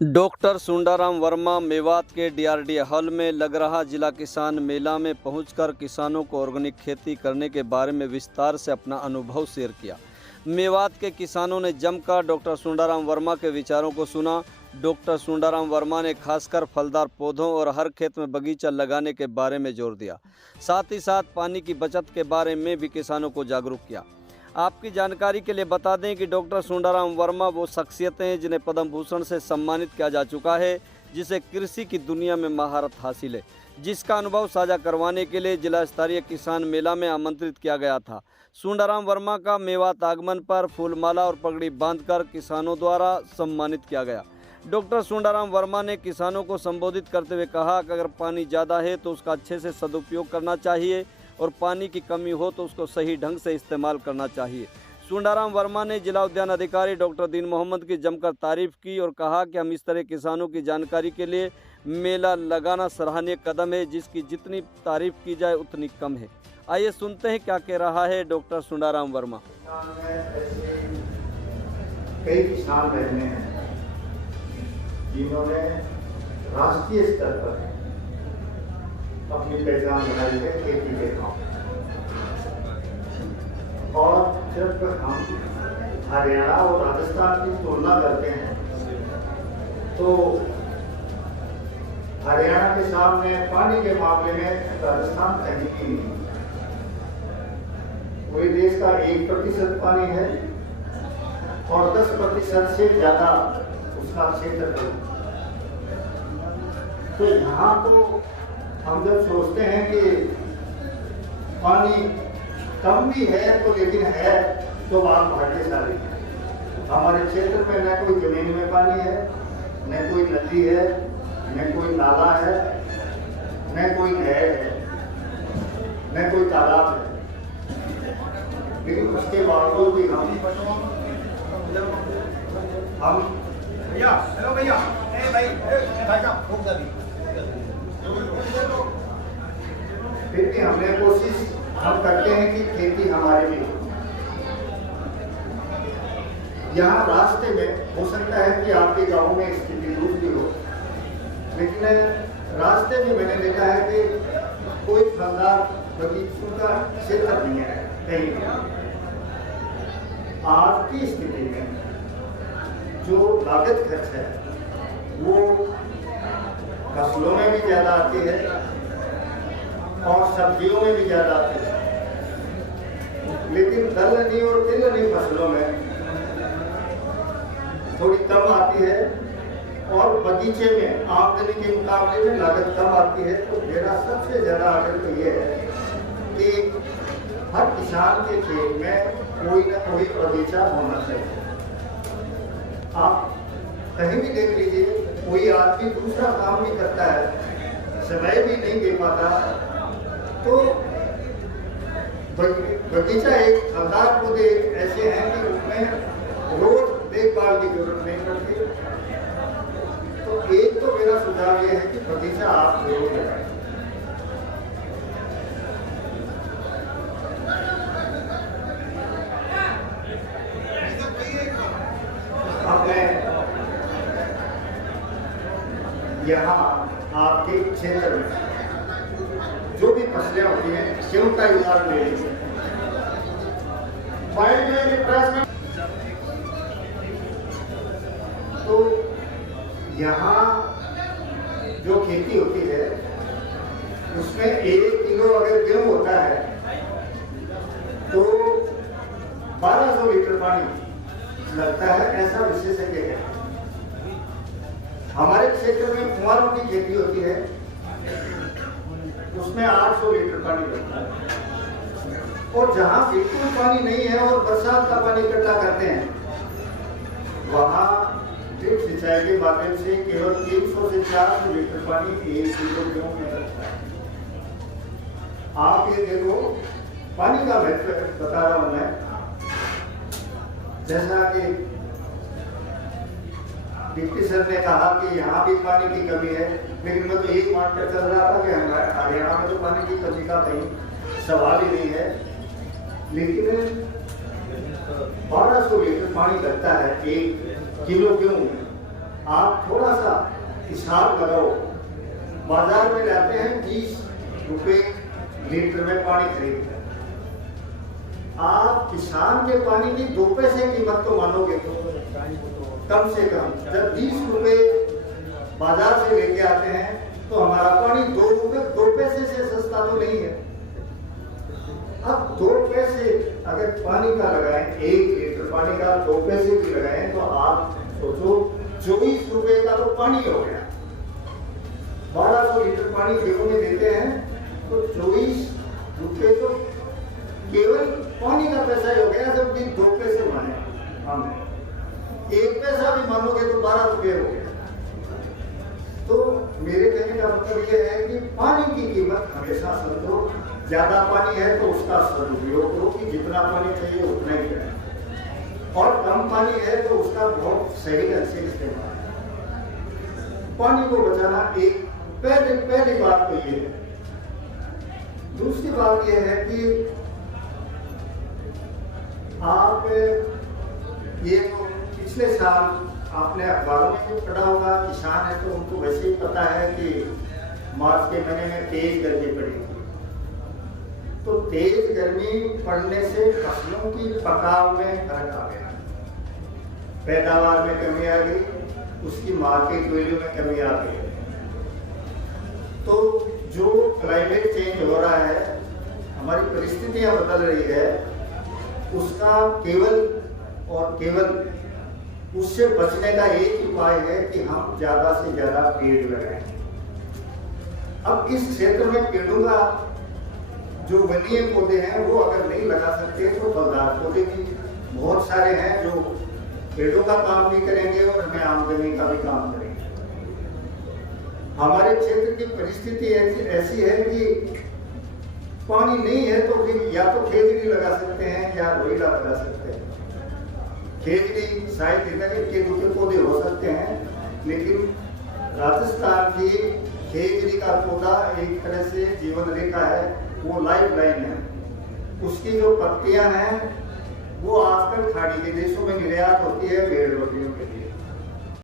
Doctor Sundaram Verma Mewat के DRDA hall में लग रहा जिला किसान मेला में पहुंचकर किसानों को ऑर्गेनिक खेती करने के बारे में विस्तार से अपना अनुभव शेयर किया। मेवात के किसानों ने जमकर डॉक्टर सुंडाराम वर्मा के विचारों को सुना। डॉक्टर सुंडाराम वर्मा ने खासकर फलदार पौधों और हर खेत में बगीचा लगाने के बारे में जोर दिया। साथ ही साथ पानी की बचत के बारे में भी किसानों को जागरूक किया। आपकी जानकारी के लिए बता दें कि डॉक्टर सुंडाराम वर्मा वो शख्सियतें हैं जिन्हें पद्म भूषण से सम्मानित किया जा चुका है, जिसे कृषि की दुनिया में महारत हासिल है, जिसका अनुभव साझा करवाने के लिए जिला स्तरीय किसान मेला में आमंत्रित किया गया था। सुंडाराम वर्मा का मेवात आगमन पर फूलमाला और पगड़ी बांधकर किसानों द्वारा सम्मानित किया गया। डॉक्टर सुंडाराम वर्मा ने किसानों को संबोधित करते हुए कहा कि अगर पानी ज़्यादा है तो उसका अच्छे से सदुपयोग करना चाहिए और पानी की कमी हो तो उसको सही ढंग से इस्तेमाल करना चाहिए। सुंडाराम वर्मा ने जिला उद्यान अधिकारी डॉक्टर दीन मोहम्मद की जमकर तारीफ की और कहा कि हम इस तरह किसानों की जानकारी के लिए मेला लगाना सराहनीय कदम है, जिसकी जितनी तारीफ की जाए उतनी कम है। आइए सुनते हैं क्या कह रहा है डॉक्टर सुंडाराम वर्मा। कई किसान बहने हैं जिन्होंने राष्ट्रीय स्तर पर अपनी पहचान बनाई है खेती के काम। और जब हम हरियाणा और राजस्थान की तुलना करते हैं तो हरियाणा के सामने पानी के मामले में राजस्थान कहीं भी नहीं। पूरे देश का 1% पानी है और 10% से ज्यादा उसका क्षेत्रफल। तो यहाँ तो हम जब सोचते हैं कि पानी कम भी है तो लेकिन है तो बात भाग्यशाली है। हमारे क्षेत्र में न कोई जमीन में पानी है, न कोई नदी है, न कोई नाला है, न कोई नहर है, न कोई तालाब है। लेकिन उसके बावजूद भी हम भैया हेलो भैया फिर भी हमने कोशिश हम करते हैं कि खेती हमारे लिए। यहाँ रास्ते में हो सकता है कि आपके गांव में स्थिति दूसरी हो, लेकिन रास्ते में मैंने देखा है कि कोई फलदार बगीचों का क्षेत्र नहीं है कहीं। आज की स्थिति में जो लागत खर्च है वो फसलों में भी ज्यादा आती है और सब्जियों में भी ज्यादा आती है, लेकिन दलहनी और तिलहनी फसलों में थोड़ी कम आती है और बगीचे में आमदनी के मुकाबले में लागत कम आती है। तो मेरा सबसे ज्यादा आग्रह तो ये है कि हर किसान के खेत में कोई न कोई बगीचा होना चाहिए। आप कहीं भी देख लीजिए, कोई आदमी दूसरा काम भी करता है, समय भी नहीं दे पाता, तो बगीचा एक फलदार पौधे ऐसे हैं कि उसमें रोज देखभाल की जरूरत नहीं पड़ती। तो एक तो मेरा सुझाव यह है कि बगीचा आप जरूर लगाएं। यहाँ आपके क्षेत्र में जो भी फसलें होती हैं, गेहूं का उदाहरण ले लीजिए। तो यहाँ जो खेती होती है उसमें 1 किलो अगर गेहूं होता है तो 1200 लीटर पानी लगता है, ऐसा विशेषज्ञ है। हमारे क्षेत्र में कुंवारों की खेती होती है, उसमें 800 लीटर पानी लगता है। और जहां बिल्कुल पानी नहीं है और बरसात का पानी इकट्ठा करते हैं, वहां ड्रिप सिंचाई के माध्यम से केवल 300 से 400 लीटर पानी 1 किलो गेहूं में लगता है। आप ये देखो, पानी का महत्व बता रहा हूं मैं। जैसा कि डिप्टी सर ने कहा कि यहाँ भी पानी की कमी है, लेकिन मैं तो यही मानकर चल रहा था कि हरियाणा में तो पानी की कमी का कहीं सवाल ही नहीं है। लेकिन 1200 लीटर पानी लगता है 1 किलो गेहूं में। आप थोड़ा सा हिसाब लगाओ, बाजार में लाते हैं 20 रुपए लीटर में पानी खरीदते हैं, आप किसान के पानी की 2 पैसे कीमत तो मानोगे तो कम से कम जब 20 रुपए बाजार से लेके आते हैं तो हमारा पानी 2 पैसे से सस्ता तो नहीं है। अब 2 पैसे अगर पानी का लगाएं, 1 लीटर पानी का 2 पैसे भी लगाएं तो आप सोचो 24 रुपए का तो पानी हो गया। 1200 लीटर पानी खेतों में देते हैं तो 24 रुपए तो केवल पानी का पैसा ही हो गया, जबकि 2 पैसे माने हम 1 पैसा भी मानोगे तो 12 रुपए हो गया। तो मेरे कहने का मतलब यह है कि पानी की कीमत हमेशा समझो, ज्यादा पानी है तो उसका सदुपयोग करो कि जितना पानी चाहिए उतना ही करें, और कम पानी है तो उसका बहुत सही ढंग से इस्तेमाल। पानी को बचाना एक पहली बात तो ये है। दूसरी बात यह है कि आप ये तो पिछले साल आपने अखबारों में भी पढ़ा होगा, किसान है तो उनको वैसे ही पता है कि मार्च के महीने में तेज गर्मी पड़ी थी। तो तेज गर्मी पड़ने से फसलों की पकाव में फर्क आ गया, पैदावार में कमी आ गई, उसकी मार्केट वैल्यू में कमी आ गई। तो जो क्लाइमेट चेंज हो रहा है, हमारी परिस्थितियां बदल रही है, उसका केवल और केवल उससे बचने का एक उपाय है कि हम ज्यादा से ज्यादा पेड़ लगाएं। अब इस क्षेत्र में पेड़ों का जो वनीय पौधे हैं वो अगर नहीं लगा सकते तो फलदार पौधे भी बहुत सारे हैं जो पेड़ों का काम भी करेंगे और हमें आमदनी का भी काम करेंगे। हमारे क्षेत्र की परिस्थिति ऐसी है कि पानी नहीं है तो फिर या तो खेजड़ी लगा सकते हैं या रोइला लगा सकते हैं। खेजड़ी शायद इतने के पौधे हो सकते हैं, लेकिन राजस्थान की खेजड़ी का पौधा एक तरह से जीवन रेखा है, वो लाइफ लाइन है। उसकी जो पत्तियां हैं वो आजकल खाड़ी के देशों में निर्यात होती है पेड़ रोटियों के लिए।